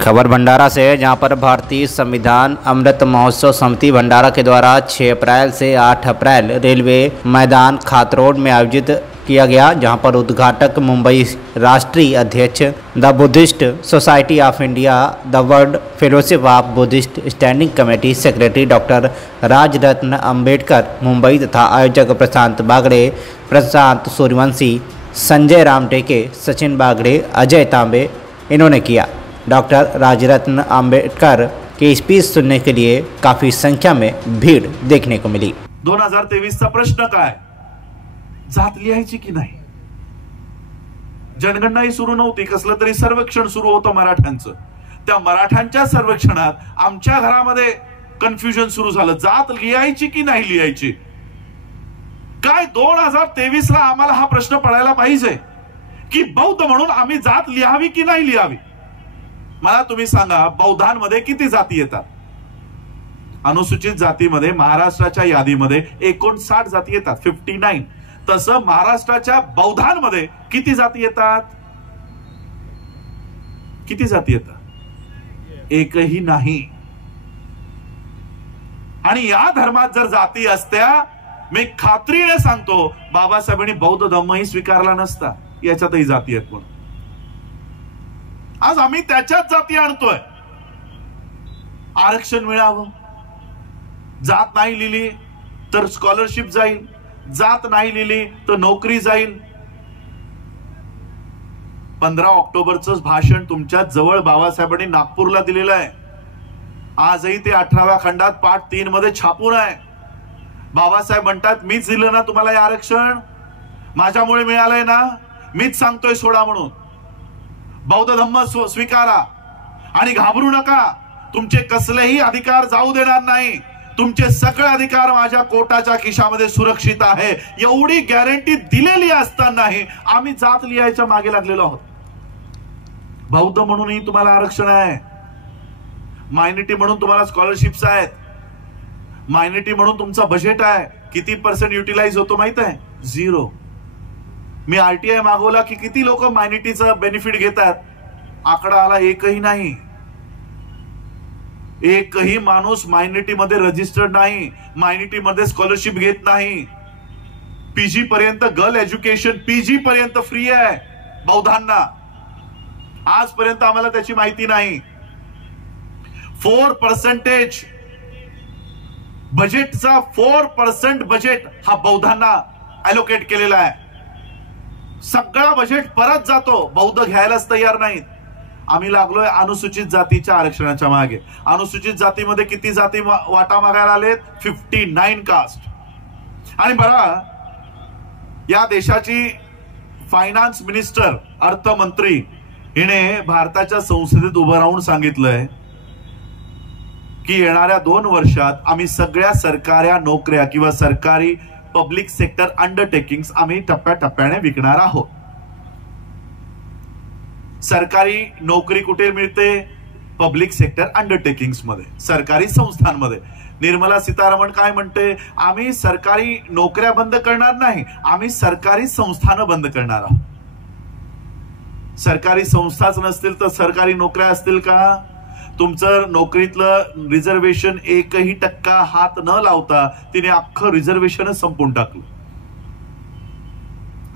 खबर भंडारा से है, जहां पर भारतीय संविधान अमृत महोत्सव समिति भंडारा के द्वारा 6 अप्रैल से 8 अप्रैल रेलवे मैदान खातरोड में आयोजित किया गया, जहां पर उद्घाटक मुंबई राष्ट्रीय अध्यक्ष the Buddhist society of India, the world fellowship of Buddhist standing committee secretary doctor Rajratna Ambedkar Mumbai तथा आयोजक प्रशांत बागड़े, प्रशांत सूर्यवंशी, संजय राम टेके, सचिन बागड़े, अजय तांबे इन्होंने किया। डॉक्टर राजरत्न अंबेडकर की स्पीच सुनने के लिए काफी संख्या में भीड़ देखने को मिली। 2023चा प्रश्न काय? जात लिहायची की नाही? जनगणनाही सुरू नव्हती, कसलं तरी सर्वेक्षण सुरू होतं मराठ्यांचं। त्या मराठ्यांच्या सर्वेक्षणात आमच्या घरामध्ये कन्फ्युजन सुरू झालं, जात लिहायची की नाही लिहायची। काय 2023 ला आम्हाला हा प्रश्न पडायला पाहिजे की बौद्ध म्हणून आम्ही जात लिहावी की नाही लिहावी। मला तुम्ही सांगा, बौद्धांमध्ये किती जाती येतात? अनुसूचित जातीमध्ये महाराष्ट्राच्या यादीमध्ये 59 जाती येतात, 59। तसं महाराष्ट्राच्या बौद्धांमध्ये किती जाती येतात? किती जाती येतात? एकही नाही। आणि या धर्मात जर जाती असत्या, मी खात्रीने सांगतो बाबासाहेबांनी बौद्ध धर्मही स्वीकारला नसता। याच्यातही जाती आहेत म्हणून आज आम्ही त्याच्याच जाती आणतोय। आरक्षण मिळावं, जात नाही लिहिली तर स्कॉलरशिप जाईल, जात नाही लिहिली तर नोकरी जाईल। 15 ऑक्टोबरचं भाषण तुमच्या जवळ बाबासाहेबांनी नागपूरला दिलेलं आहे। आजही ते 18व्या खंडात पाठ 3 मध्ये छापून आहे। बाबासाहेब म्हणतात, मीच दिलं ना तुम्हाला हे आरक्षण, माझ्यामुळे मिळालंय ना, मीच सांगतोय सोडा म्हणून। बौद्ध धर्म स्वीकारा आणि घाबरू नका, तुमचे कसलेही अधिकार जाऊ देणार नाही। तुमचे सगळे अधिकार माझ्या कोटाच्या खिशामध्ये सुरक्षित आहे, एवढी गॅरंटी दिलेली असतानाही आम्ही जात लिहायच्या मागे लागलेलो आहोत। बौद्ध म्हणूनही तुम्हाला आरक्षण आहे, मायनॉरिटी म्हणून तुम्हाला स्कॉलरशिप्स आहेत, मायनॉरिटी म्हणून तुमचा बजेट आहे। किती % युटिलाइज होतो माहित आहे? 0। मी आरटीआय मागवला की किती लोक मायनॉरिटीचं बेनिफिट घेतात, आकडा आला एकही नाही। एकही माणूस मायनॉरिटी मध्ये रजिस्टर्ड नाही, मायनॉरिटी मध्ये स्कॉलरशिप घेत नाही। पीजी पर्यंत गर्ल एज्युकेशन पीजी पर्यंत फ्री आहे बौद्धांना। आजपर्यंत आम्हाला त्याची माहिती नाही। 4% बजेटचा 4% बजेट हा बौद्धांना अलोकेट केलेला आहे। सगळा बजेट परत जातो, बौद्ध घ्यायलाच तयार नाहीत। आम्ही लागलोय अनुसूचित जातीच्या आरक्षणाच्या मागे। अनुसूचित जातीमध्ये किती जाती वाटा मागायला आलेत? 59 कास्ट। आणि बघा, या देशाची फायनान्स मिनिस्टर, अर्थमंत्री हिने भारताच्या संसदेत उभं राहून सांगितलंय की येणाऱ्या 2 वर्षात आम्ही सगळ्या सरकारी नोकऱ्या किंवा सरकारी पब्लिक सेक्टर अंडरटेकिंग्स आम्ही टप्प्याटप्प्याने विकणार आहोत। सरकारी नोकरी कुठे मिळते? पब्लिक सेक्टर अंडरटेकिंग्स मध्ये, सरकारी संस्थांमध्ये। निर्मला सीतारामन काय म्हणते? आम्ही सरकारी नोकऱ्या बंद करणार नाही, आम्ही सरकारी संस्थानं बंद करणार आहोत। सरकारी संस्थाच नसतील तर सरकारी नोकऱ्या असतील का? तुमचं नोकरीतलं रिझर्वेशन 1% हात न लावता तिने अख्खं रिझर्वेशनच संपून टाकलं।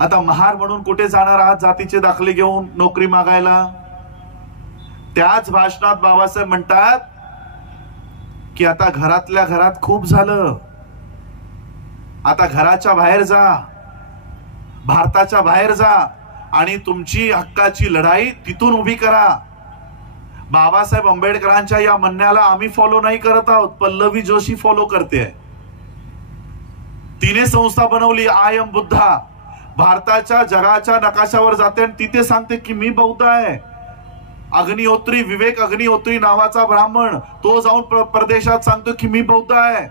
आता महार म्हणून कुठे जाणार आहात जातीचे दाखले घेऊन नोकरी मागायला? त्याच भाषणात बाबासाहेब म्हणतात की आता घरातल्या घरात खूप झालं, आता घराच्या बाहेर जा, भारताच्या बाहेर जा आणि तुमची हक्काची लढाई तिथून उभी करा। बाबासाहेब आंबेडकरांच्या या म्हणण्याला आम्ही फॉलो नाही करत आहोत, पल्लवी जोशी फॉलो करते। तिने संस्था बनवली आय एम बुद्धा, भारताच्या जगाच्या नकाशावर जाते आणि तिथे सांगते की मी बौद्ध आहे। अग्निहोत्री, विवेक अग्निहोत्री नावाचा ब्राह्मण, तो जाऊन परदेशात सांगतो की मी बौद्ध आहे।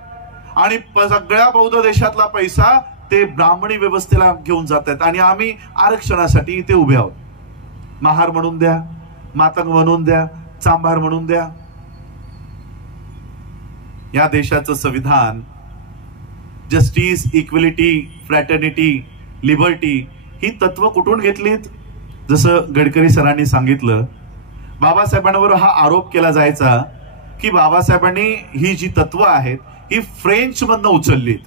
आणि सगळ्या बौद्ध देशातला पैसा ते ब्राह्मणी व्यवस्थेला घेऊन जातात आणि आम्ही आरक्षणासाठी इथे उभे आहोत। महार म्हणून द्या, मातंग म्हणून द्या, चांभार म्हणून द्या। या देशाचं संविधान जस्टिस, इक्वलिटी, फ्रॅटर्निटी, लिबर्टी ही तत्व कुठून घेतलीत? जसं गडकरी सरांनी सांगितलं, बाबासाहेबांवर हा आरोप केला जायचा की बाबासाहेबांनी ही जी तत्व आहेत ही फ्रेंच मधनं उचललीत,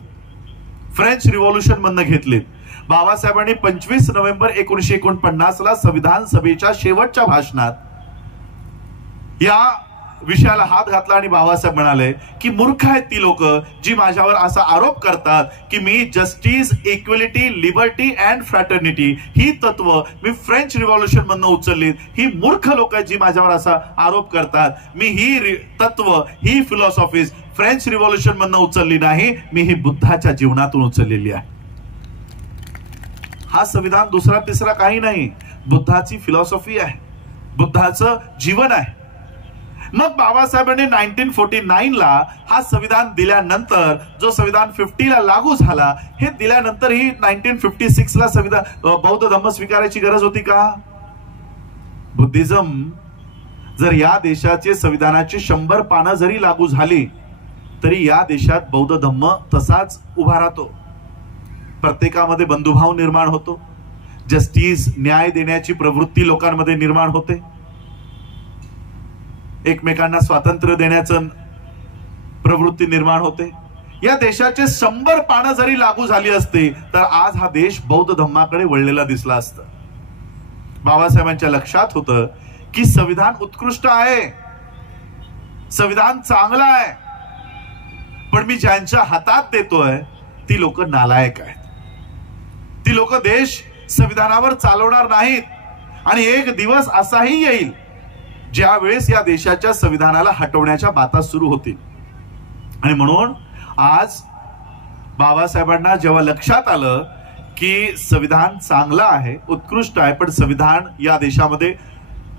फ्रेंच रिव्हॉल्युशन मधनं घेतलीत. बाबासाहेबांनी 25 नोव्हेंबर 1949 ला संविधान सभेच्या शेवटच्या भाषणात या विषयाला हात घातला आणि बाबासाहेब म्हणाले की मूर्ख आहेत ती लोक जी माझ्यावर असा आरोप करतात की मी justice, equality, liberty and fraternity ही तत्व मी फ्रेंच रिव्हॉल्युशन मधनं उचलली. ही मूर्ख लोक आहेत जी माझ्यावर असा आरोप करतात. मी ही तत्व, ही फिलॉसॉफीज फ्रेंच रिव्हॉल्युशन मधनं उचलली नाही, मी ही बुद्धाच्या जीवनातून उचललेली आहे. हा संविधान दुसरा तिसरा काही नाही, बुद्धाची फिलॉसॉफी आहे, बुद्धाचं जीवन आहे. मग बाबासाहेबांनी 1949 ला हा संविधान दिल्यानंतर जो संविधान 50 ला लागू झाला, हे दिल्यानंतर ही 1956 ला संविधान बौद्ध धम्म स्वीकारायची गरज होती का? बुद्धिझम जर या देशाचे संविधानाची 100 पानं जरी लागू झाली तरी या देशात बौद्ध धम्म तसाच उभा राहतो. प्रत्येकामध्ये बंधुभाव निर्माण होतो, जस्टिस, न्याय देण्याची प्रवृत्ती लोकांमध्ये निर्माण होते, एकमेकांना स्वातंत्र्य देण्याचं प्रवृत्ती निर्माण होते. या देशाचे 100 पानं जरी लागू झाली असते तर आज हा देश बौद्ध धम्माकडे वळलेला दिसला असता. बाबासाहेबांच्या लक्षात होतं की संविधान उत्कृष्ट आहे, संविधान चांगलं आहे, पण मी ज्यांच्या हातात देतोय ती लोक नालायक आहेत, ती लोक देश संविधानावर चालवणार नाहीत. आणि एक दिवस असाही येईल ज्या वेळेस या देशाच्या संविधानाला हटवण्याच्या बाता सुरू होतील. आणि म्हणून आज बाबासाहेबांना जेव्हा लक्षात आलं की संविधान चांगलं आहे, उत्कृष्ट आहे, पण संविधान या देशामध्ये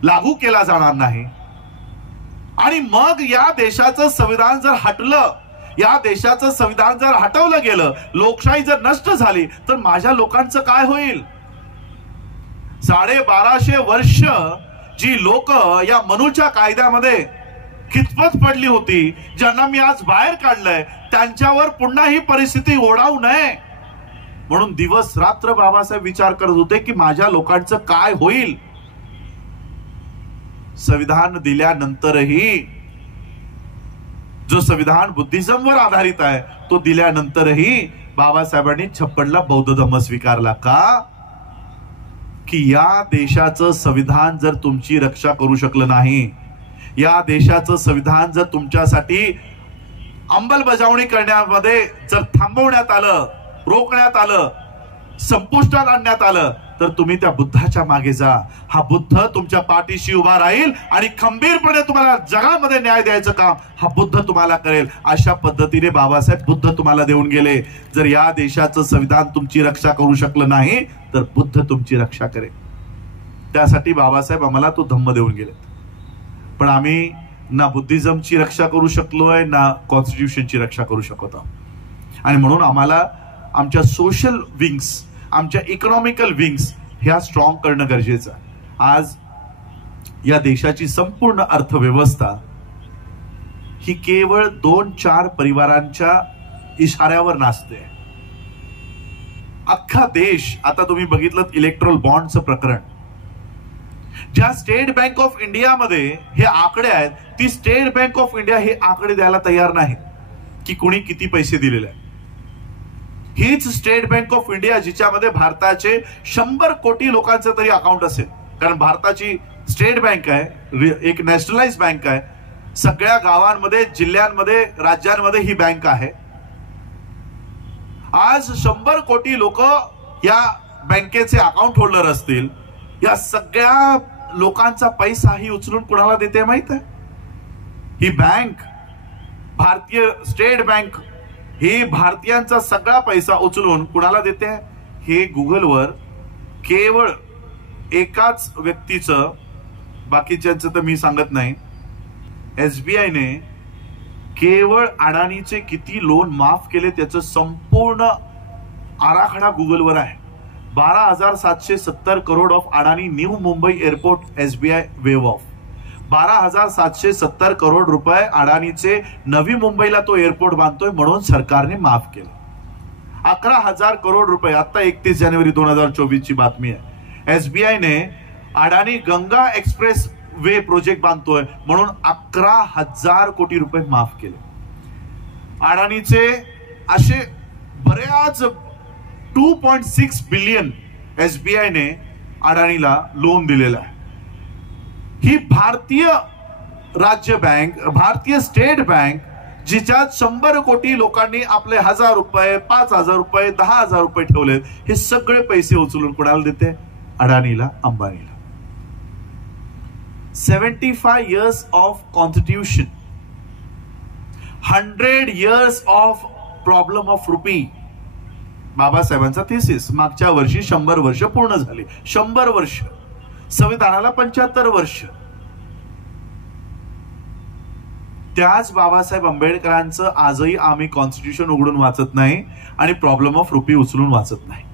लागू केला जाणार नाही, आणि मग या देशाचं संविधान जर हटलं, या देशाचं संविधान जर हटवलं गेलं, लोकशाही जर नष्ट झाली तर माझ्या लोकांचं काय होईल? 1250 वर्ष जी लोक या मनूच्या कायद्यामध्ये खितपत पडली होती, ज्यांना मी आज बाहेर काढलंय, त्यांच्यावर पुन्हा ही परिस्थिती ओढावू नये म्हणून दिवस रात्र बाबासाहेब विचार करत होते की माझ्या लोकांचं काय होईल. संविधान दिल्यानंतरही, जो संविधान बुद्धिझमवर आधारित आहे, तो दिल्यानंतरही बाबासाहेबांनी 56 ला बौद्ध धम्म स्वीकारला. का? की या देशाचं संविधान जर तुमची रक्षा करू शकलं नाही, या देशाचं संविधान जर तुमच्यासाठी अंमलबजावणी करण्यामध्ये जर थांबवण्यात आलं, रोखण्यात आलं, संपुष्टात आणण्यात आलं, तर तुम्ही त्या बुद्धाच्या मागे जा. हा बुद्ध तुमच्या पाठीशी उभा राहील आणि खंबीरपणे तुम्हाला जगामध्ये न्याय द्यायचं काम हा बुद्ध तुम्हाला करेल. अशा पद्धतीने बाबासाहेब बुद्ध तुम्हाला देऊन गेले. जर या देशाचं संविधान तुमची रक्षा करू शकलं नाही तर बुद्ध तुमची रक्षा करेल. त्यासाठी बाबासाहेब आम्हाला तो धम्म देऊन गेले. पण आम्ही ना बुद्धिझमची रक्षा करू शकलोय, ना कॉन्स्टिट्यूशनची रक्षा करू शकत आहोत. आणि म्हणून आम्हाला आमच्या सोशल विंग्स, आमच्या इकॉनॉमिकल विंग्स ह्या स्ट्रॉंग करणं गरजेचं आहे. आज या देशाची संपूर्ण अर्थव्यवस्था ही केवळ 2-4 परिवारांच्या इशाऱ्यावर नाचते. अख्खा देश, आता तुम्ही बघितलं इलेक्ट्रल बॉन्डचं प्रकरण, ज्या स्टेट बँक ऑफ इंडियामध्ये हे आकडे आहेत, ती स्टेट बँक ऑफ इंडिया हे आकडे द्यायला तयार नाही की कुणी किती पैसे दिलेले आहेत. हीच स्टेट बँक ऑफ इंडिया जिच्यामध्ये भारताचे 100 कोटी लोकांचं तरी अकाउंट असेल, कारण भारताची स्टेट बँक आहे, एक नॅशनलाइज बँक आहे, सगळ्या गावांमध्ये, जिल्ह्यांमध्ये, राज्यांमध्ये ही बँक आहे. आज 100 कोटी लोक या बँकेचे अकाउंट होल्डर असतील. या सगळ्या लोकांचा पैसा ही उचलून कुणाला देते माहित आहे? ही बँक, भारतीय स्टेट बँक, ही भारतीयांचा सगळा पैसा उचलून कुणाला देते? हे गुगलवर केवळ एकाच व्यक्तीचं, बाकीच्यांचं तर मी सांगत नाही, SBI ने केवळ अडाणीचे किती लोन माफ केले त्याचं संपूर्ण आराखडा गुगलवर आहे. 12,770 करोड ऑफ अडाणी new Mumbai airport SBI wave of. 12,770 crore रुपये अडाणीचे नवी मुंबईला तो एअरपोर्ट बांधतोय म्हणून सरकारने माफ केले. 11,000 करोड रुपये, आता 31 जानेवारी 2024 ची बातमी आहे, SBI ने अडाणी गंगा एक्सप्रेस वे प्रोजेक्ट बांधतोय म्हणून 11,000 कोटी रुपये माफ केले. अडाणीचे असे बऱ्याच 2.6 बिलियन SBI ने अडाणीला लोन दिलेलं आहे. ही भारतीय राज्य बँक, भारतीय स्टेट बँक, जिच्यात 100 कोटी लोकांनी आपले 1,000 रुपये, 5,000 रुपये, 10,000 रुपये ठेवलेत, हे सगळे पैसे उचलून कोणाला देते? अडाणीला, अंबानीला. 75 years of constitution, 100 years of problem of rupee. बाबासाहेबांचा थिसिस. मागच्या वर्षी 100 वर्ष पूर्ण झाली. 100 वर्ष. संविधानाला 75 वर्ष. त्याच बाबासाहेब आंबेडकरांचं आजही आम्ही कॉन्स्टिट्यूशन उघडून वाचत नाही आणि प्रॉब्लेम ऑफ रुपी उचलून वाचत नाही.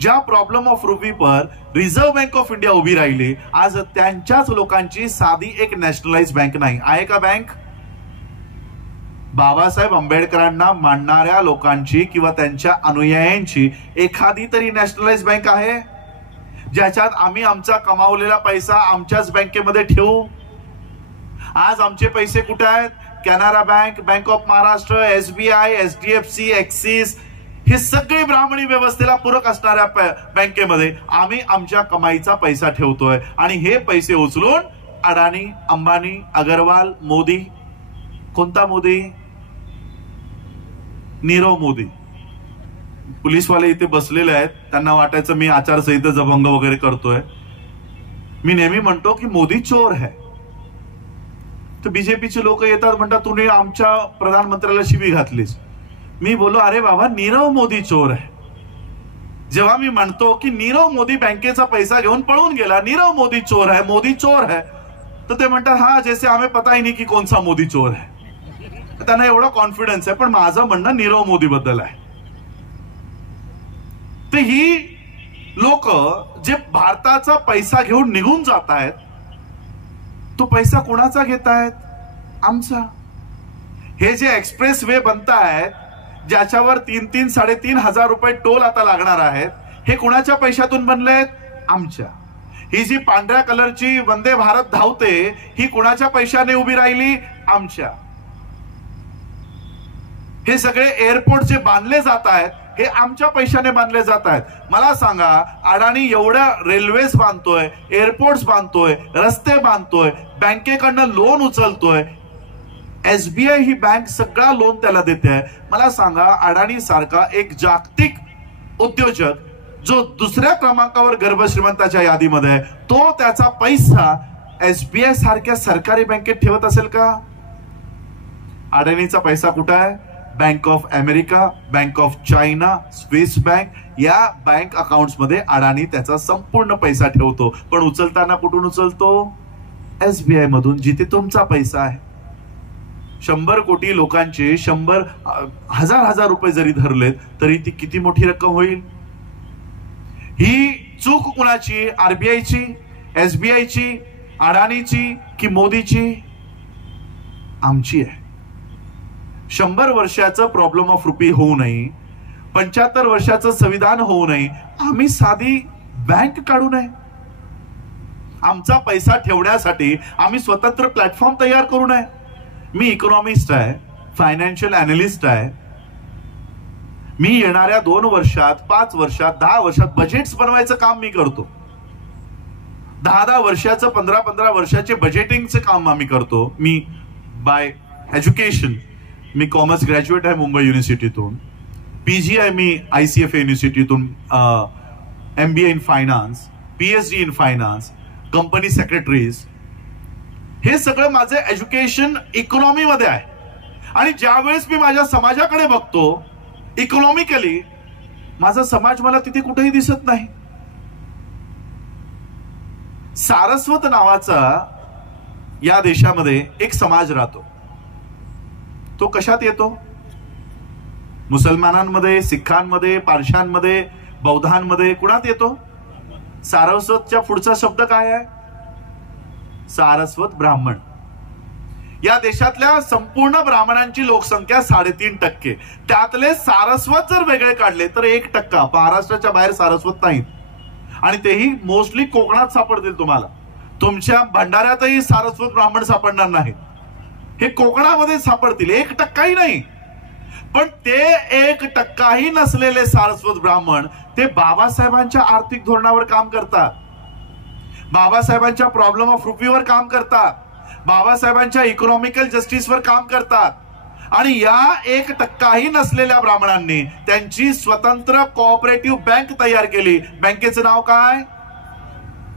ज्या problem of rupee per reserve bank of India उभी राहिली, आज त्यांच्याच लोकांची साधी एक नॅशनलाइज बँक नाही आहे का बँक? बाबासाहेब आंबेडकरांना मानणाऱ्या लोकांची किंवा त्यांच्या अनुयायांची एखादी तरी नॅशनलाइज बँक आहे ज्याच्यात आम्ही आमचा कमावलेला पैसा आमच्याच बँकेमध्ये ठेवू? आज आमचे पैसे कुठे आहेत? Canara bank, bank of Maharashtra, SBI, HDFC, axis, हे सगळे ब्राह्मणी व्यवस्थेला पूरक असणाऱ्या बँकेमध्ये आम्ही आमच्या कमाईचा पैसा ठेवतोय आणि हे पैसे उचलून अडाणी, अंबानी, अगरवाल, मोदी. कोणता मोदी? नीरव मोदी. पोलीसवाले इथे बसलेले आहेत, त्यांना वाटायचं मी आचारसंहितेचा भंग वगैरे करतोय. मी नेहमी म्हणतो की मोदी चोर है. तर बीजेपीचे लोक येतात, म्हणतात तुम्ही आमच्या प्रधानमंत्र्याला शिवी घातलीस. मी बोलो अरे बाबा, नीरव मोदी चोर आहे. जेव्हा मी म्हणतो की नीरव मोदी बँकेचा पैसा घेऊन पळून गेला, नीरव मोदी चोर है, मोदी चोर है, तर ते म्हणतात हा जैसे हमें पता ही नहीं की कौन सा मोदी चोर है. त्यांना एवढा कॉन्फिडन्स आहे. पण माझं म्हणणं नीरव मोदी बद्दल आहे. तर ही लोक जे भारताचा पैसा घेऊन निघून जात आहेत, तो पैसा कोणाचा घेत आहेत? आमचा. हे जे एक्सप्रेस वे बनतायत, ज्याच्यावर 3,000, 3,500 रुपये टोल आता लागणार आहेत, हे कोणाच्या पैशातून बनलेत? आमच्या. ही जी पांढऱ्या कलरची वंदे भारत धावते, ही कोणाच्या पैशाने उभी राहिली? आमच्या. हे सगळे एअरपोर्ट जे बांधले जात आहेत, हे आमच्या पैशाने बांधले जात आहेत. मला सांगा, अडाणी एवढ्या रेल्वेज बांधतोय, एअरपोर्ट्स बांधतोय, रस्ते बांधतोय, बँकेकडनं लोन उचलतोय, SBI ही बँक सगळा लोन त्याला देते. मला सांगा, अडाणी सारखा एक जागतिक उद्योजक जो दुसऱ्या क्रमांकावर गर्भश्रीमंताच्या यादीमध्ये आहे, तो त्याचा पैसा SBI सारख्या सरकारी बँकेत ठेवत असेल का? अडाणीचा पैसा कुठे आहे? Bank of America, bank of China, Swiss bank, या बँक अकाउंट्स मध्ये अडाणी त्याचा संपूर्ण पैसा ठेवतो. पण उचलताना कुठून उचलतो? SBI मधून, जिथे तुमचा पैसा आहे. 100 कोटी लोकांचे 100,000 रुपये जरी धरलेत तरी ती किती मोठी रक्कम होईल? ही चूक कुणाची? RBIची, SBIची, अडाणीची की मोदीची? आमची आहे. 100 वर्षाचं प्रॉब्लेम ऑफ रुपी होऊ नये, 75 वर्षाचं संविधान होऊ नये, आम्ही साधी बँक काढू नये? आमचा पैसा ठेवण्यासाठी आम्ही स्वतंत्र प्लॅटफॉर्म तयार करू नये? मी इकॉनॉमिस्ट आहे, फायनान्शियल अॅनालिस्ट आहे. मी येणाऱ्या 2 वर्षात, 5 वर्षात, 10 वर्षात बजेट्स बनवायचं काम मी करतो. 10-10 वर्षाचं, 15-15 वर्षाचे बजेटिंगचे काम आम्ही करतो. मी बाय एज्युकेशन मी कॉमर्स ग्रॅज्युएट आहे मुंबई युनिव्हर्सिटीतून. PG आहे मी ICFA युनिव्हर्सिटीतून, MBA in finance, PhD in finance, company secretaries. हे सगळं माझे एज्युकेशन इकॉनॉमी मध्ये आहे. आणि ज्यावेळेस मी माझ्या समाजाकडे बघतो इकॉनॉमिकली, माझा समाज मला तिथे कुठेही दिसत नाही. सारस्वत नावाचा या देशामध्ये एक समाज राहतो. तो कशात येतो? मुसलमानांमध्ये, सिखांमध्ये, पारशांमध्ये, बौद्धांमध्ये, कुणात येतो? सारस्वतच्या पुढचा शब्द काय आहे? सारस्वत ब्राह्मण. या देशातल्या संपूर्ण ब्राह्मणांची लोकसंख्या 3.5%. त्यातले सारस्वत जर वेगळे काढले तर 1%. महाराष्ट्राच्या बाहेर सारस्वत नाहीत आणि तेही मोस्टली कोकणात सापडतील तुम्हाला. तुमच्या भंडाऱ्यातही सारस्वत ब्राह्मण सापडणार नाहीत. हे कोकणामध्ये सापडतील, 1% नाही. पण ते 1% नसलेले सारस्वत ब्राह्मण ते बाबासाहेबांच्या आर्थिक धोरणावर काम करतात, बाबासाहेबांच्या प्रॉब्लेम ऑफ रुपीवर काम करतात, बाबासाहेबांच्या इकॉनॉमिकल जस्टिसवर काम करतात. आणि या 1% नसलेल्या ब्राह्मणांनी त्यांची स्वतंत्र कोऑपरेटिव्ह बँक तयार केली. बँकेचं नाव काय?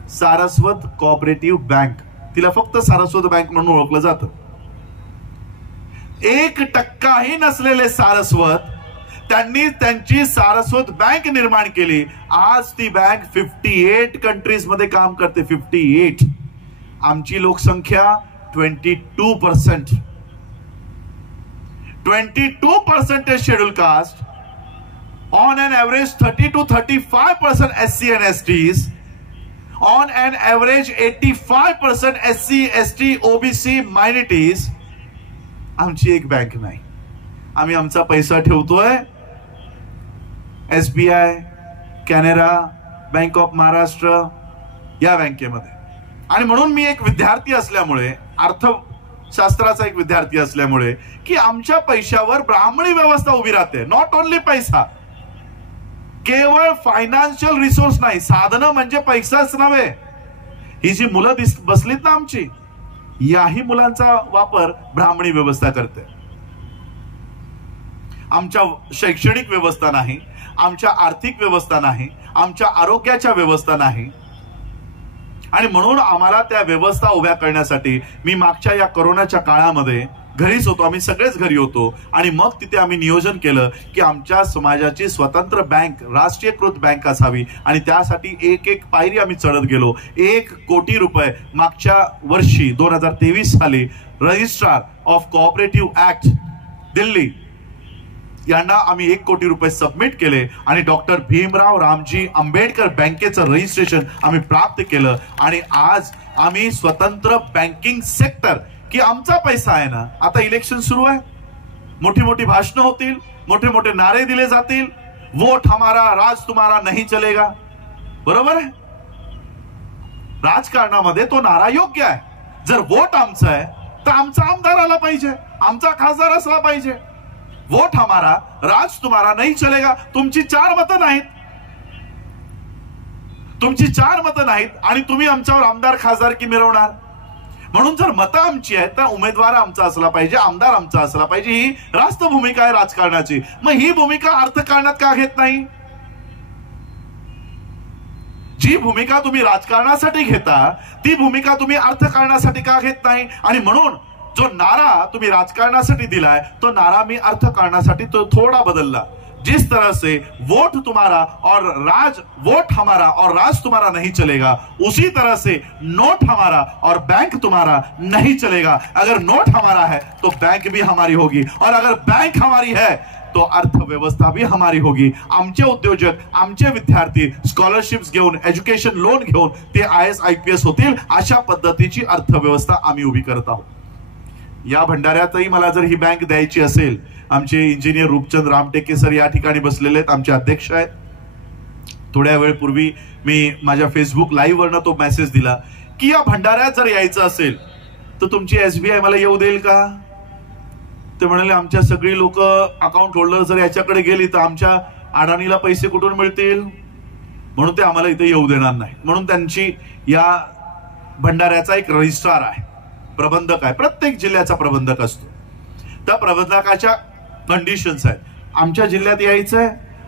Saraswat cooperative bank. तिला फक्त सारस्वत बँक म्हणून ओळखलं जातं. 1% नसलेले सारस्वत त्यांनी त्यांची सारस्वत बँक निर्माण केली. आज ती बँक 58 कंट्रीज मध्ये काम करते. 58. आमची लोकसंख्या 22%. 22% schedule caste, on an average 30 to 35% SC and STs, on an average 85% SC, ST, OBC minorities. आमची एक बँक नाही. आम्ही आमचा पैसा ठेवतोय SBI, Canara, bank of Maharashtra या बँकेमध्ये. आणि म्हणून मी एक विद्यार्थी असल्यामुळे, अर्थशास्त्राचा एक विद्यार्थी असल्यामुळे, की आमच्या पैशावर ब्राह्मणी व्यवस्था उभी राहते. नॉट ओनली पैसा, केवळ फायनान्शियल रिसोर्स नाही, साधनं म्हणजे पैसाच नव्हे. ही जी मुलं बसलीत ना आमची, याही मुलांचा वापर ब्राह्मणी व्यवस्था करते. आमच्या शैक्षणिक व्यवस्था नाही, आमच्या आर्थिक व्यवस्था नाही, आमच्या आरोग्याच्या व्यवस्था नाही. आणि म्हणून आम्हाला त्या व्यवस्था उभ्या करण्यासाठी मी मागच्या या कोरोनाच्या काळामध्ये घरीच होतो. आम्ही सगळेच घरी होतो. आणि मग तिथे आम्ही नियोजन केलं की आमच्या समाजाची स्वतंत्र बँक, राष्ट्रीयकृत बँक असावी. आणि त्यासाठी एक एक पायरी आम्ही चढत गेलो. 1 कोटी रुपये मागच्या वर्षी 2023 साली registrar of cooperative act Delhi यांना आम्ही 1 कोटी रुपये सबमिट केले. आणि डॉक्टर भीमराव रामजी आंबेडकर बँकेचं रजिस्ट्रेशन आम्ही प्राप्त केलं. आणि आज आम्ही स्वतंत्र बँकिंग सेक्टर, की आमचा पैसा आहे ना. आता इलेक्शन सुरू आहे, मोठी मोठी भाषणं होतील, मोठे मोठे नारे दिले जातील. वोट हमारा, राज तुम्हारा नहीं चलेगा. बरोबर आहे. राजकारणामध्ये तो नारा योग्य आहे. जर वोट आमचं आहे तर आमचा आमदार आला पाहिजे, आमचा खासदार असला पाहिजे. वोट हमारा, राज तुम्हारा नहीं चलेगा. तुमची 4 मतं नाहीत, तुमची 4 मतं नाहीत आणि तुम्ही आमच्यावर आमदार खासदार की मिरवणार. म्हणून जर मतं आमची आहेत तर उमेदवार आमचा असला पाहिजे, आमदार आमचा असला पाहिजे. ही रास्त भूमिका आहे राजकारणाची. मग ही भूमिका अर्थकारणात का घेत नाही? जी भूमिका तुम्ही राजकारणासाठी घेता ती भूमिका तुम्ही अर्थकारणासाठी का घेत नाही? आणि म्हणून जो नारा तुम्ही राजकारणासाठी दिलाय तो नारा मी अर्थकारणासाठी तो थोडा बदलला. जिस तरह से वोट तुम्हारा और राज, वोट हमारा और राज तुम्हारा नहीं चलेगा, उसी तरह से नोट हमारा और बैंक तुम्हारा नहीं चलेगा. अगर नोट हमारा है तो बैंक भी हमारी होगी, और अगर बैंक हमारी है तो अर्थव्यवस्था भी हमारी होगी. आमचे उद्योजक, आमचे विद्यार्थी स्कॉलरशिप्स घेऊन, एज्युकेशन लोन घेऊन ते IAS IPS होतील. अशा पद्धतीची अर्थव्यवस्था आम्ही उभी करत आहोत. या भंडाऱ्यातही मला जर ही बँक द्यायची असेल, आमचे इंजिनियर रूपचंद रामटेके सर या ठिकाणी बसलेले आहेत, आमचे अध्यक्ष आहेत. थोड्या वेळपूर्वी मी माझ्या फेसबुक लाईव्ह वरनं तो मेसेज दिला की या भंडाऱ्यात जर यायचं असेल तर तुमची SBI मला येऊ देईल का? ते म्हणाले आमच्या सगळी लोक अकाउंट होल्डर जर याच्याकडे गेली तर आमच्या अडाणीला पैसे कुठून मिळतील, म्हणून ते आम्हाला इथे येऊ देणार नाही. म्हणून त्यांची या भंडाऱ्याचा एक रजिस्ट्रार आहे, प्रबंधक आहे. प्रत्येक जिल्ह्याचा प्रबंधक असतो. त्या प्रबंधकाच्या कंडिशन्स आहेत. आमच्या जिल्ह्यात यायचंय,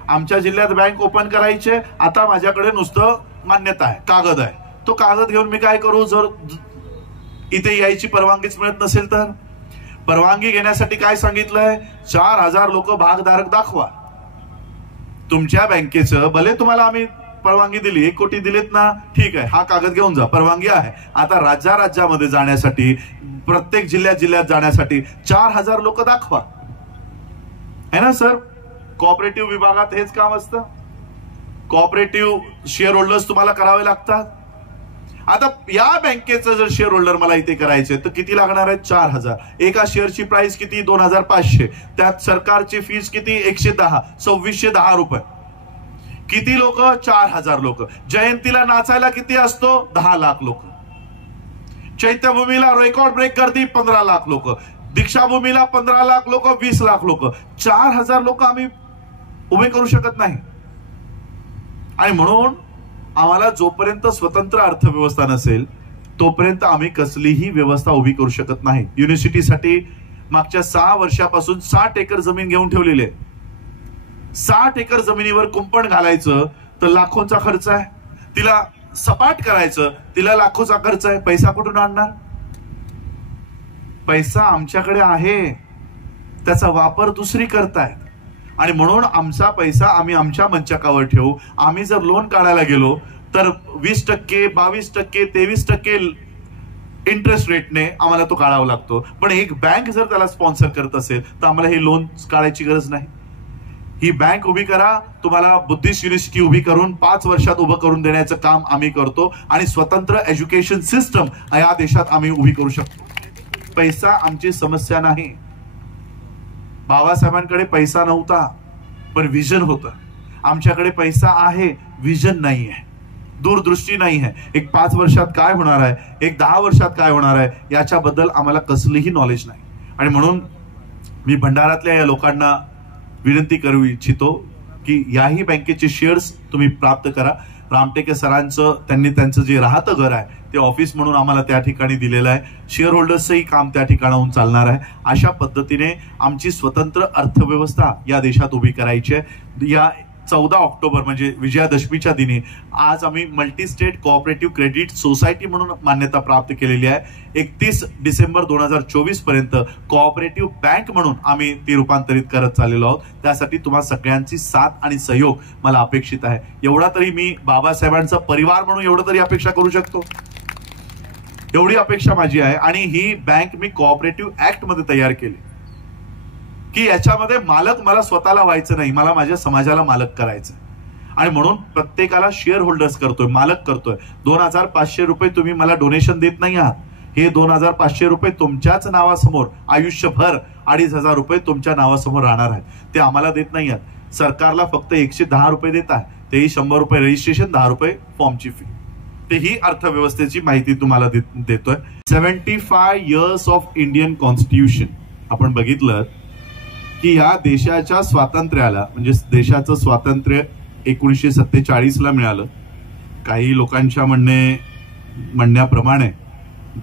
आमच्या जिल्ह्यात बँक ओपन करायचे. आता माझ्याकडे नुसतं मान्यता आहे, कागद आहे. तो कागद घेऊन मी काय करू? जर इथे यायची परवानगीच मिळत नसेल तर परवानगी घेण्यासाठी काय सांगितलंय? 4000 लोक भागधारक दाखवा तुमच्या बँकेचं. भले तुम्हाला आम्ही परवानगी दिली, 1 कोटी दिलेत ना, ठीक आहे, हा कागद घेऊन जा, परवानगी आहे. आता राज्यामध्ये जाण्यासाठी, प्रत्येक जिल्ह्यात जाण्यासाठी 4000 लोक दाखवा, है ना सर? कोऑपरेटिव्ह विभागात हेच काम असतं. कोऑपरेटिव्ह शेअर होल्डर्स तुम्हाला करावे लागतात. आता या बँकेचं जर शेअर होल्डर मला इथे करायचे तर किती लागणार आहे? 4000. एका शेअरची प्राइस किती? 2500. त्यात सरकारची फीस किती? 110, 2610 रुपये. किती लोक? 4000 लोक. जयंतीला नाचायला किती असतो? 10 लाख लोक. चैत्यभूमीला रेकॉर्ड ब्रेक गर्दी 15 लाख लोक, दीक्षाभूमीला 15 लाख लोक, 20 लाख लोक, 4000 लोक आम्ही उभे करू शकत नाही. आणि म्हणून आम्हाला जोपर्यंत स्वतंत्र अर्थव्यवस्था नसेल तोपर्यंत आम्ही कसलीही व्यवस्था उभी करू शकत नाही. युनिव्हर्सिटीसाठी मागच्या 6 वर्षापासून 60 एकर जमीन घेऊन ठेवलेली आहे. 60 एकर जमिनीवर कुंपण घालायचं तर लाखोंचा खर्च आहे, तिला सपाट करायचं तिला लाखोचा खर्च आहे. पैसा कुठून आणणार? पैसा आमच्याकडे आहे, त्याचा वापर दुसरी करतायत. आणि म्हणून आमचा पैसा आम्ही आमच्या मंचकावर ठेवू. आम्ही जर लोन काढायला गेलो तर 20%, 22%, 23% इंटरेस्ट रेटने आम्हाला तो काढावा लागतो. पण एक बँक जर त्याला स्पॉन्सर करत असेल तर आम्हाला हे लोन काढायची गरज नाही. ही बँक उभी करा, तुम्हाला बुद्धिस्ट युनिव्हर्सिटी उभी करून 5 वर्षात उभं करून देण्याचं काम आम्ही करतो. आणि स्वतंत्र एज्युकेशन सिस्टम या देशात आम्ही उभी करू शकतो. पैसा आमची समस्या नाही. बाबासाहेबांकडे पैसा नव्हता पण विजन होतं. आमच्याकडे पैसा आहे, विजन नाही आहे, दूरदृष्टी नाही आहे. एक 5 वर्षात काय होणार आहे, एक 10 वर्षात काय होणार आहे याच्याबद्दल आम्हाला कसलीही नॉलेज नाही. आणि म्हणून मी भंडारातल्या या लोकांना विनंती करू इच्छितो की याही बँकेचे शेअर्स तुम्ही प्राप्त करा. रामटेके सरांचं त्यांचं जे राहतं घर आहे ते ऑफिस म्हणून आम्हाला त्या ठिकाणी दिलेलं आहे. शेअर होल्डर्सचंही काम त्या ठिकाणाहून चालणार आहे. अशा पद्धतीने आमची स्वतंत्र अर्थव्यवस्था या देशात उभी करायची आहे. या 14 ऑक्टोबर म्हणजे विजयादशमीच्या दिनी आज आम्ही multi state cooperative credit society म्हणून मान्यता प्राप्त केलेली आहे. 31 डिसेंबर 2024 पर्यंत कोऑपरेटिव्ह बँक म्हणून आम्ही ती रूपांतरित करत चाललेलो आहोत. त्यासाठी तुम्हा सगळ्यांची साथ आणि सहयोग मला अपेक्षित आहे. एवढा तरी मी बाबासाहेबांचा परिवार म्हणून एवढं तरी अपेक्षा करू शकतो. एवढी अपेक्षा माझी आहे. आणि ही बँक मी कोऑपरेटिव्ह ऍक्ट मध्ये तयार केली की याच्यामध्ये मालक मला स्वतःला व्हायचं नाही, मला माझ्या समाजाला मालक करायचं. आणि म्हणून प्रत्येकाला शेअर होल्डर्स करतोय, मालक करतोय. 2500 रुपये तुम्ही मला डोनेशन देत नाही आहात. हे 2500 रुपये तुमच्याच नावासमोर आयुष्यभर 2500 रुपये तुमच्या नावासमोर राहणार आहेत. ते आम्हाला देत नाही आहात. सरकारला फक्त 110 रुपये देत आहे. तेही 100 रुपये रजिस्ट्रेशन, 10 रुपये फॉर्मची फी. ते ही अर्थव्यवस्थेची माहिती तुम्हाला देतोय. 75 इयर्स ऑफ इंडियन कॉन्स्टिट्यूशन. आपण बघितलं की या देशाच्या स्वातंत्र्याला म्हणजे देशाचं स्वातंत्र्य 1947 ला मिळालं. काही लोकांच्या म्हणण्याप्रमाणे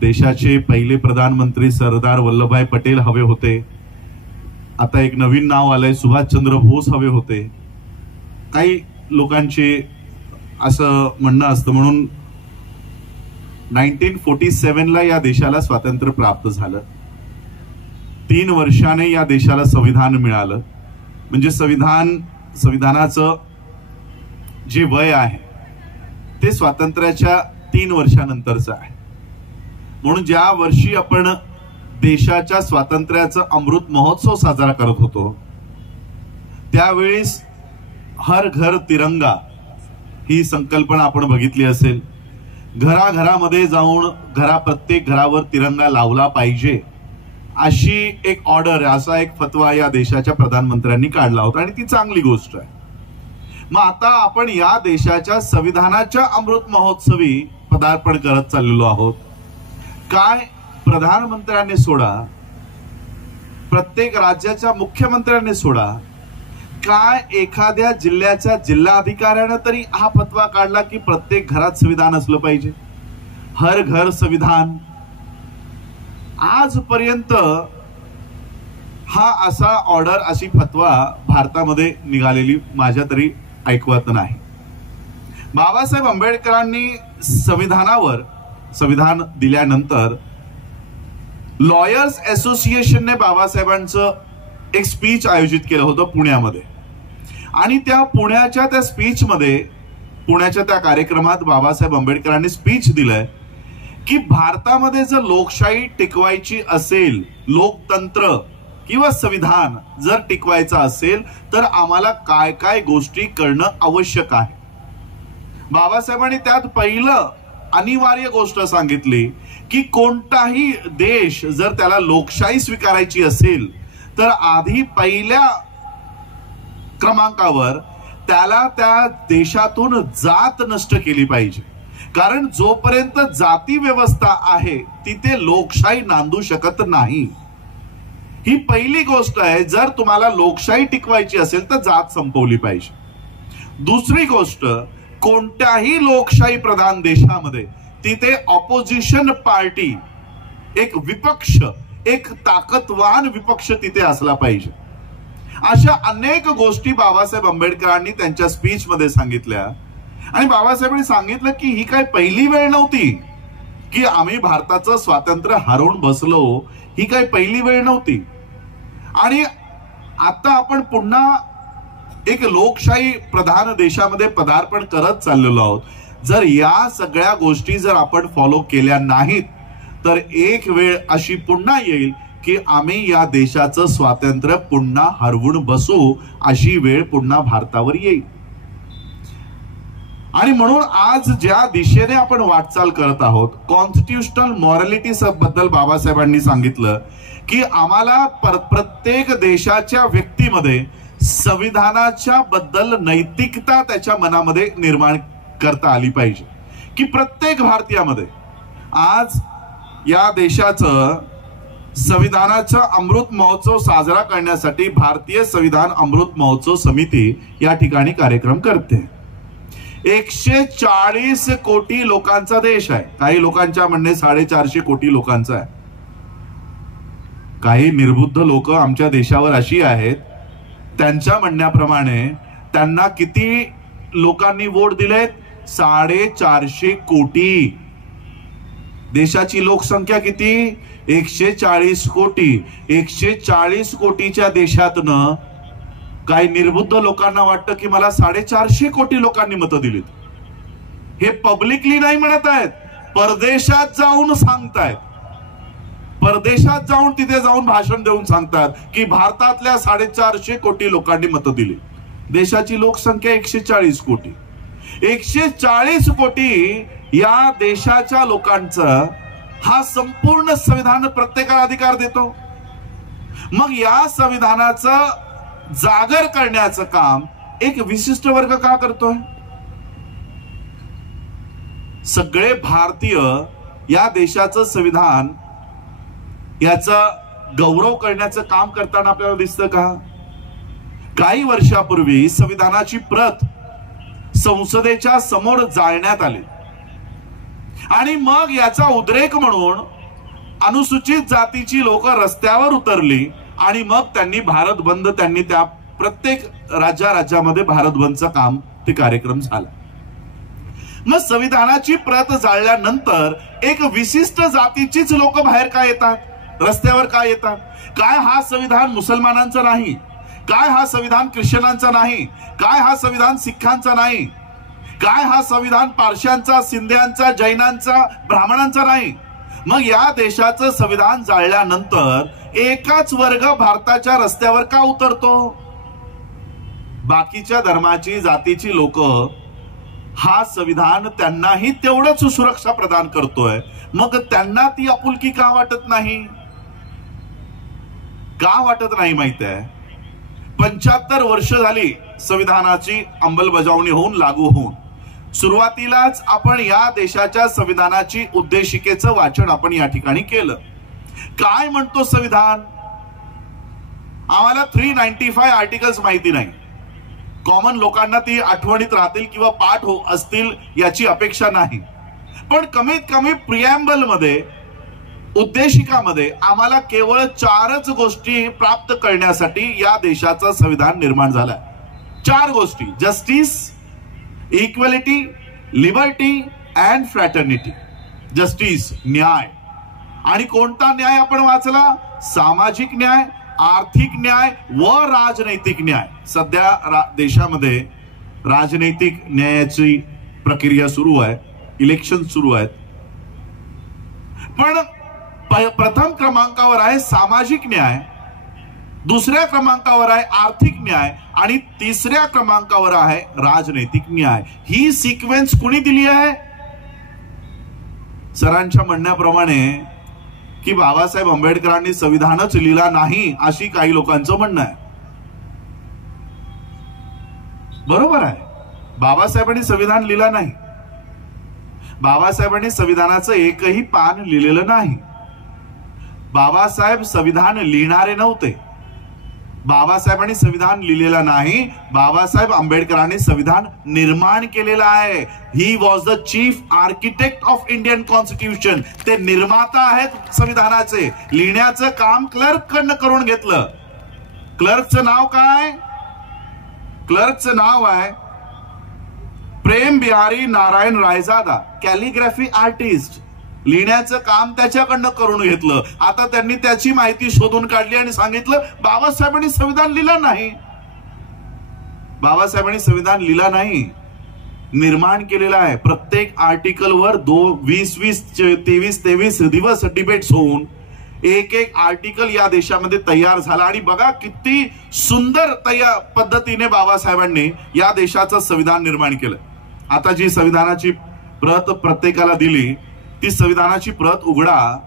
देशाचे पहिले प्रधानमंत्री सरदार वल्लभभाई पटेल हवे होते. आता एक नवीन नाव आलंय, सुभाषचंद्र बोस हवे होते. काही लोकांचे असं म्हणणं असतं. म्हणून 1947 ला या देशाला स्वातंत्र्य प्राप्त झालं. 3 वर्षाने या देशाला संविधान मिळालं. म्हणजे संविधानाचं जे वय आहे ते स्वातंत्र्याच्या 3 वर्षानंतरचं आहे. म्हणून ज्या वर्षी आपण देशाच्या स्वातंत्र्याचं अमृत महोत्सव साजरा करत होतो त्यावेळेस हर घर तिरंगा ही संकल्पना आपण बघितली असेल. घराघरामध्ये जाऊन प्रत्येक घरावर तिरंगा लावला पाहिजे अशी एक ऑर्डर, असा एक फतवा या देशाच्या प्रधानमंत्र्यांनी काढला होता. आणि ती चांगली गोष्ट आहे. मग आता आपण या देशाच्या संविधानाच्या अमृत महोत्सवी पदार्पण करत चाललेलो आहोत. काय प्रधानमंत्र्यांनी सोडा, प्रत्येक राज्याच्या मुख्यमंत्र्यांनी सोडा, काय एखाद्या जिल्ह्याच्या जिल्हाधिकाऱ्यानं तरी हा फतवा काढला की प्रत्येक घरात संविधान असलं पाहिजे, हर घर संविधान. आजपर्यंत हा असा ऑर्डर, अशी फतवा भारतामध्ये निघालेली माझ्या तरी ऐकवत नाही. बाबासाहेब आंबेडकरांनी संविधान दिल्यानंतर लॉयर्स असोसिएशनने बाबासाहेबांचं एक स्पीच आयोजित केलं होतं पुण्यामध्ये. आणि त्या पुण्याच्या स्पीचमध्ये, पुण्याच्या त्या कार्यक्रमात बाबासाहेब आंबेडकरांनी स्पीच दिलंय की भारतामध्ये जर लोकशाही टिकवायची असेल, लोकतंत्र किंवा संविधान जर टिकवायचं असेल तर आम्हाला काय काय गोष्टी करणं आवश्यक आहे. बाबासाहेबांनी त्यात पहिलं अनिवार्य गोष्ट सांगितली की कोणताही देश जर त्याला लोकशाही स्वीकारायची असेल तर आधी पहिल्या क्रमांकावर त्याला त्या देशातून जात नष्ट केली पाहिजे. कारण जोपर्यंत जाती व्यवस्था आहे तिथे लोकशाही नांदू शकत नाही. ही पहिली गोष्ट आहे. जर तुम्हाला लोकशाही टिकवायची असेल तर जात संपवली पाहिजे. दुसरी गोष्ट, कोणत्याही लोकशाही प्रधान देशामध्ये तिथे ऑपोजिशन पार्टी, एक विपक्ष, एक ताकदवान विपक्ष तिथे असला पाहिजे. अशा अनेक गोष्टी बाबासाहेब आंबेडकरांनी त्यांच्या स्पीच मध्ये सांगितल्या. आणि बाबासाहेबांनी सांगितलं की ही काय पहिली वेळ नव्हती की आम्ही भारताचं स्वातंत्र्य हरवून बसलो. ही काय पहिली वेळ नव्हती. आणि आता आपण पुन्हा एक लोकशाही प्रधान देशामध्ये पदार्पण करत चाललेलो आहोत. जर या सगळ्या गोष्टी जर आपण फॉलो केल्या नाहीत तर एक वेळ अशी पुन्हा येईल की आम्ही या देशाचं स्वातंत्र्य पुन्हा हरवून बसू, अशी वेळ पुन्हा भारतावर येईल. आणि म्हणून आज ज्या दिशेने आपण वाटचाल करत आहोत, कॉन्स्टिट्यूशनल मॉरॅलिटी बद्दल बाबासाहेबांनी सांगितलं की आम्हाला प्रत्येक देशाच्या व्यक्तीमध्ये संविधानाच्या बद्दल नैतिकता त्याच्या मनामध्ये निर्माण करता आली पाहिजे. की प्रत्येक भारतीयामध्ये आज या देशाचं संविधानाचा अमृत महोत्सव साजरा करण्यासाठी भारतीय संविधान अमृत महोत्सव समिती या ठिकाणी कार्यक्रम करते. 140 कोटी लोकांचा देश आहे. काही लोकांच्या म्हणणे 450 कोटी लोकांचा आहे. काही निर्बुद्ध लोक आमच्या देशावर अशी आहेत, त्यांच्या म्हणण्याप्रमाणे त्यांना किती लोकांनी वोट दिलेत? 450 कोटी. देशाची लोकसंख्या किती? 140 कोटी. 140 कोटीच्या देशातनं काही निर्बुद्ध लोकांना वाटतं की मला 450 कोटी लोकांनी मतं दिलीत. हे पब्लिकली नाही म्हणत आहेत, परदेशात जाऊन सांगतायत. परदेशात जाऊन तिथे जाऊन भाषण देऊन सांगतात की भारतातल्या 450 कोटी लोकांनी मतं दिली. देशाची लोकसंख्या 140 कोटी. 140 कोटी या देशाच्या लोकांचा हा संपूर्ण संविधान प्रत्येकाला अधिकार देतो. मग या संविधानाचं जागर करण्याचं काम एक विशिष्ट वर्ग का करतोय? सगळे भारतीय या देशाचं संविधान याचा गौरव करण्याचं काम करताना आपल्याला दिसतं का? काही वर्षापूर्वी संविधानाची प्रत संसदेच्या समोर जाळण्यात आली आणि मग याचा उद्रेक म्हणून अनुसूचित जातीची लोक रस्त्यावर उतरली आणि मग त्यांनी भारत बंद, त्यांनी त्या प्रत्येक राज्यामध्ये भारत बंदचं काम, ते कार्यक्रम झाला. मग संविधानाची प्रत जाळल्यानंतर एक विशिष्ट जातीचीच लोक बाहेर का येतात, रस्त्यावर का येतात? काय हा संविधान मुसलमानांचा नाही? काय हा संविधान ख्रिश्चनांचा नाही? काय हा संविधान सिखांचा नाही? काय हा संविधान पारशांचा, सिंध्यांचा, जैनांचा, ब्राह्मणांचा नाही? मग या देशाचं संविधान जाळल्यानंतर एकाच वर्ग भारताच्या रस्त्यावर का उतरतो? बाकीच्या धर्माची, जातीची लोक हा संविधान त्यांनाही तेवढंच सुरक्षा प्रदान करतोय, मग त्यांना ती आपुलकी का वाटत नाही? का वाटत नाही माहिती आहे? 75 वर्ष झाली संविधानाची अंमलबजावणी होऊन, लागू होऊन. सुरुवातीलाच आपण या देशाच्या संविधानाची उद्देशिकेचं वाचन आपण या ठिकाणी केलं. काय म्हणतो संविधान? आम्हाला 395 आर्टिकल्स माहिती नाही. कॉमन लोकांना ती आठवणीत राहतील किंवा पाठ हो असतील याची अपेक्षा नाही. पण कमीत कमी प्रिएम्बल मध्ये, उद्देशिकामध्ये आम्हाला केवळ 4च गोष्टी प्राप्त करण्यासाठी या देशाचं संविधान निर्माण झालं. 4 गोष्टी: justice, equality, liberty and fraternity. Justice, न्याय. आणि कोणता न्याय आपण वाचला? सामाजिक न्याय, आर्थिक न्याय व राजनैतिक न्याय. सध्या देशामध्ये राजनैतिक न्यायाची प्रक्रिया सुरू आहे, इलेक्शन सुरू आहेत. पण प्रथम क्रमांकावर आहे सामाजिक न्याय, दुसऱ्या क्रमांकावर आहे आर्थिक न्याय आणि तिसऱ्या क्रमांकावर आहे राजनैतिक न्याय. ही सिक्वेन्स कुणी दिली आहे? सरांच्या म्हणण्याप्रमाणे की बाबासाहेब आंबेडकरांनी संविधानच लिहिला नाही, अशी काही लोकांचं म्हणणं आहे. बरोबर आहे, बाबासाहेबांनी संविधान लिहिला नाही. बाबासाहेबांनी संविधानाचं एकही पान लिहिलेलं नाही. बाबासाहेब संविधान लिहिणारे नव्हते. बाबासाहेबांनी संविधान लिहिलेलं नाही. बाबासाहेब आंबेडकरांनी संविधान निर्माण केलेलं आहे. He was the chief architect of Indian constitution. ते निर्माता आहेत संविधानाचे. लिहिण्याचं काम क्लर्क कडनं करून घेतलं. क्लर्कचं नाव काय? क्लर्कचं नाव आहे प्रेम बिहारी नारायण रायजादा, कॅलिग्राफी आर्टिस्ट. लिहिण्याचं काम त्याच्याकडनं करून घेतलं. आता त्यांनी त्याची माहिती शोधून काढली आणि सांगितलं बाबासाहेबांनी संविधान लिहिलं नाही. बाबासाहेबांनी संविधान लिहिलं नाही, निर्माण केलेलं आहे. प्रत्येक आर्टिकलवर 20-20, 23-23 दिवस डिबेट्स होऊन एक आर्टिकल या देशामध्ये तयार झाला. आणि बघा किती सुंदर पद्धतीने बाबासाहेबांनी या देशाचं संविधान निर्माण केलं. आता जी संविधानाची प्रत प्रत्येकाला दिली, ती संविधानाची प्रत उघडा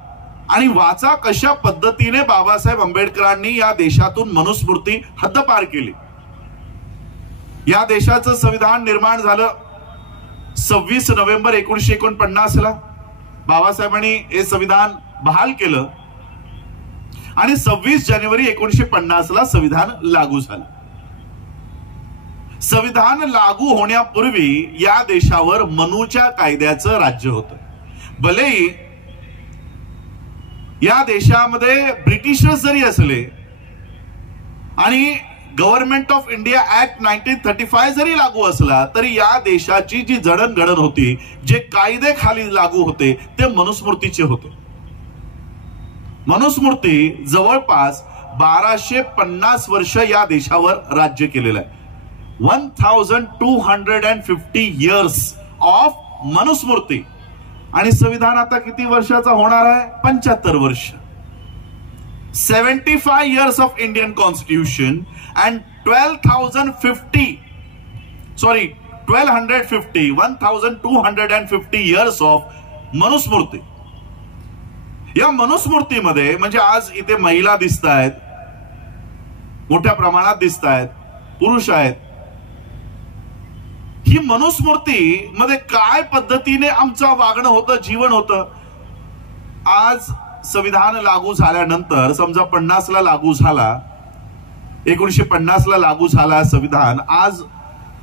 आणि वाचा कशा पद्धतीने बाबासाहेब आंबेडकरांनी या देशातून मनुस्मृती हद्दपार केली. या देशाचं संविधान निर्माण झालं 26 नोव्हेंबर 1949 ला. बाबासाहेबांनी हे संविधान बहाल केलं आणि 26 जानेवारी 1950 ला संविधान लागू झालं. संविधान लागू होण्यापूर्वी या देशावर मनूच्या कायद्याचं राज्य होतं. भलेही या देशामध्ये ब्रिटिशर्स जरी असले आणि गव्हर्नमेंट ऑफ इंडिया ऍक्ट 1935 जरी लागू असला तरी या देशाची जी जडणघडण होती, जे कायदे खाली लागू होते, ते मनुस्मृतीचे होते. मनुस्मृती जवळपास 1250 वर्ष या देशावर राज्य केलेलं आहे. 1250 इयर्स ऑफ मनुस्मृती. आणि संविधान आता किती वर्षाचा होणार आहे? 75 वर्ष. 75 years of Indian constitution and 1250 years of Manusmriti. या मनुस्मृतीमध्ये म्हणजे आज इथे महिला दिसत आहेत, मोठ्या प्रमाणात दिसत आहेत, पुरुष आहेत. ही मनुस्मृती मध्ये काय पद्धतीने आमचं वागणं होतं, जीवन होतं. आज संविधान लागू झाल्यानंतर समजा 50 ला लागू झाला, 1950 ला लागू झाला संविधान. आज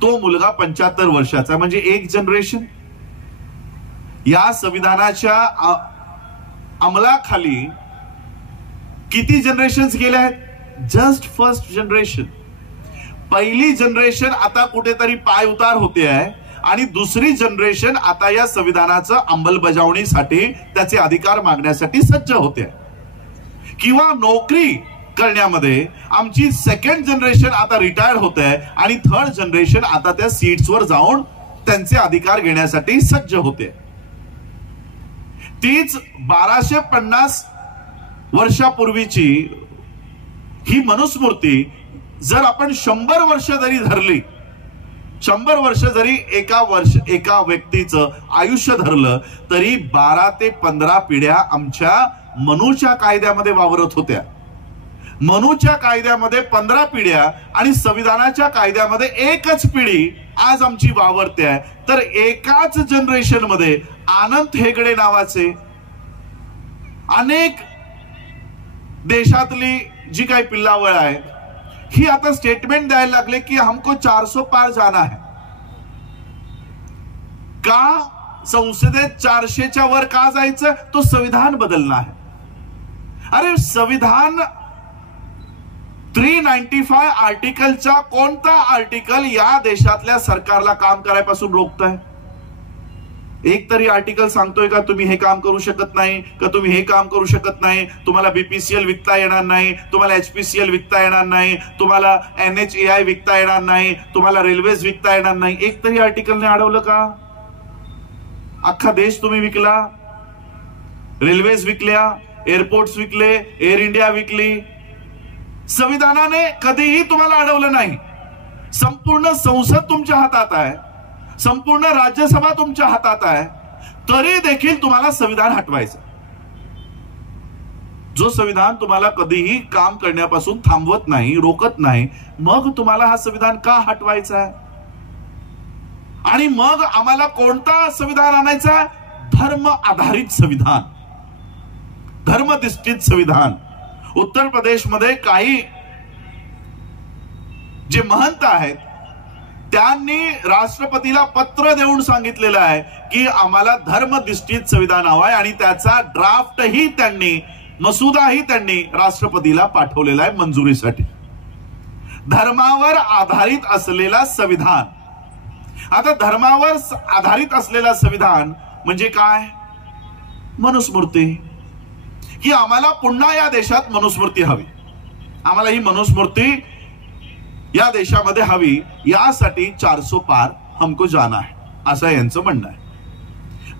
तो मुलगा 75 वर्षाचा, म्हणजे एक जनरेशन. या संविधानाच्या अंमलाखाली किती जनरेशन्स गेले आहेत? Just first generation. पहिली जनरेशन आता कुठेतरी पाय उतार होते आहे आणि दुसरी जनरेशन आता या संविधानाचं अंमलबजावणीसाठी, त्याचे अधिकार मागण्यासाठी सज्ज होते किंवा नोकरी करण्यामध्ये. आमची सेकंड जनरेशन आता रिटायर्ड होते आहे आणि थर्ड जनरेशन आता त्या सीट्सवर जाऊन त्यांचे अधिकार घेण्यासाठी सज्ज होते. तीच 1250 वर्षापूर्वीची ही मनुस्मृती जर आपण 100 वर्ष जरी धरली, 100 वर्ष जरी एका व्यक्तीचं आयुष्य धरलं तरी 12 ते 15 पिढ्या आमच्या मनूच्या कायद्यामध्ये वावरत होत्या. मनूच्या कायद्यामध्ये 15 पिढ्या आणि संविधानाच्या कायद्यामध्ये एकच पिढी आज आमची वावरते आहे. तर एकाच जनरेशन मध्ये आनंद हेगडे नावाचे अनेक देशातली जी काही पिल्लावळ आहे, ही आता स्टेटमेंट द्यायला लागले की हमको 400 पार जाना है. का? संसदेत 400च्या वर का जायचं? तो संविधान बदलणं आहे. अरे संविधान 395 आर्टिकलचा कोणता आर्टिकल या देशातल्या सरकारला काम करायपासून रोखतंय? एक तरी आर्टिकल सांगतोय का तुम्ही हे काम करू शकत नाही, का तुम्ही हे काम करू शकत नाही, तुम्हाला बीपीसीएल विकता येणार नाही, तुम्हाला एचपीसीएल विकता येणार नाही, तुम्हाला एनएचएआय विकता येणार नाही, तुम्हाला रेल्वेज विकता येणार नाही? एक तरी आर्टिकलने अडवलं का? अख्खा देश तुम्ही विकला, रेल्वेज विकल्या, एअरपोर्ट्स विकले, एअर इंडिया विकली. संविधानाने कधीही तुम्हाला अडवलं नाही. संपूर्ण संसद तुमच्या हातात आहे, संपूर्ण राज्यसभा तुमच्या हातात आहे, तरी देखील तुम्हाला संविधान हटवायचं. जो संविधान तुम्हाला कधीही काम करण्यापासून थांबवत नाही, रोकत नाही, मग तुम्हाला हा संविधान का हटवायचा आहे? आणि मग आम्हाला कोणता संविधान आणायचा? धर्म आधारित संविधान, धर्मधिष्ठित संविधान. उत्तर प्रदेशमध्ये काही जे महंत आहेत त्यांनी राष्ट्रपतीला पत्र देऊन सांगितलेलं आहे की आम्हाला धर्मधिष्ठित संविधान हवं आहे, आणि त्याचा ड्राफ्टही त्यांनी, मसुदाही त्यांनी राष्ट्रपतीला पाठवलेला आहे मंजुरीसाठी. धर्मावर आधारित असलेला संविधान. आता धर्मावर आधारित असलेला संविधान म्हणजे काय? मनुस्मृती. की आम्हाला पुन्हा या देशात मनुस्मृती हवी, आम्हाला ही मनुस्मृती या देशामध्ये हवी, यासाठी 400 पार हमको जाना है, असं यांचं म्हणणं आहे.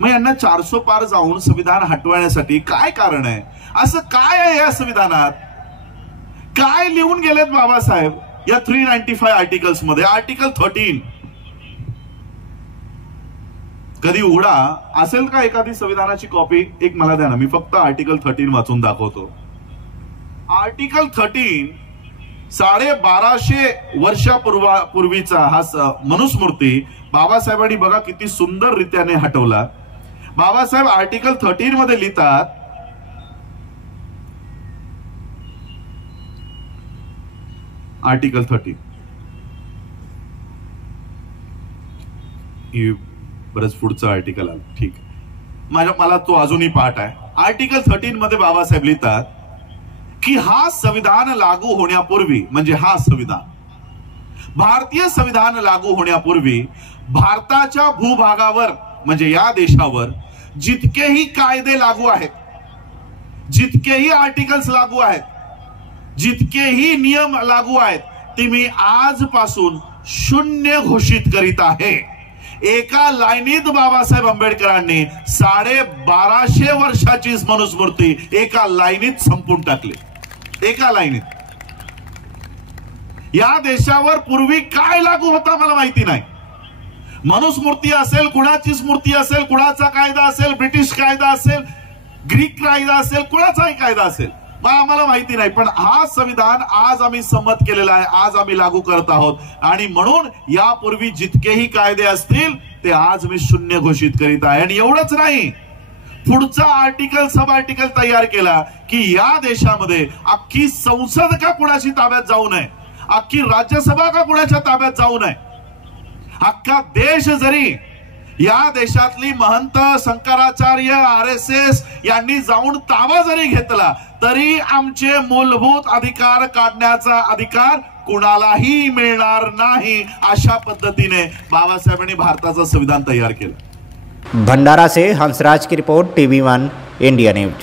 मग यांना 400 पार जाऊन संविधान हटवण्यासाठी काय कारण आहे? असं काय आहे या संविधानात? काय लिहून गेलेत बाबासाहेब या 395 आर्टिकल्स मध्ये? आर्टिकल 13 कधी उघडा असेल का एखादी संविधानाची कॉपी? एक मला द्या ना, मी फक्त आर्टिकल 13 वाचून दाखवतो. आर्टिकल 13 1250 वर्षापूर्वीचा हा मनुस्मृती बाबासाहेबांनी बघा किती सुंदर रीत्याने हटवला. बाबासाहेब आर्टिकल 13 मध्ये लिहितात, आर्टिकल 13 बरंच पुढचं आर्टिकल आलं, ठीक, मला तो अजूनही पाठ आहे. आर्टिकल 13 मध्ये बाबासाहेब लिहितात की हा संविधान लागू होण्यापूर्वी, म्हणजे हा संविधान, भारतीय संविधान लागू होण्यापूर्वी भारताच्या भूभागावर म्हणजे या देशावर जितकेही कायदे लागू आहेत, जितकेही आर्टिकल्स लागू आहेत, जितकेही नियम लागू आहेत, ते मी आजपासून शून्य घोषित करीत आहे. एका लाईनीत बाबासाहेब आंबेडकरांनी 1250 वर्षाची मनुस्मृती एका लाईनीत संपून टाकली. एका लाईनीत. या देशावर पूर्वी काय लागू होता मला माहिती नाही. मनुस्मृती असेल, कुणाची स्मृती असेल, कुणाचा कायदा असेल, ब्रिटिश कायदा असेल, ग्रीक कायदा असेल, कुणाचाही कायदा असेल, आम्हाला माहिती नाही. पण हा संविधान आज आम्ही संमत केलेला आहे, आज आम्ही लागू करत आहोत. आणि म्हणून यापूर्वी जितकेही कायदे असतील ते आज मी शून्य घोषित करीत आहे. आणि एवढंच नाही, पुढचा आर्टिकल, सब आर्टिकल तयार केला की या देशामध्ये अख्खी संसद का कुणाची ताब्यात जाऊ नये, अख्खी राज्यसभा का कुणाच्या ताब्यात जाऊ नये. अख्खा देश जरी या देशातली महंत, शंकराचार्य, RSS यांनी जाऊन ताबा जरी घेतला तरी आमचे मूलभूत अधिकार काढण्याचा अधिकार कुणालाही मिळणार नाही. अशा पद्धतीने बाबासाहेबांनी भारताचं संविधान तयार केलं. भंडारा से हंसराज की रिपोर्ट, TV1 इंडिया न्यूज.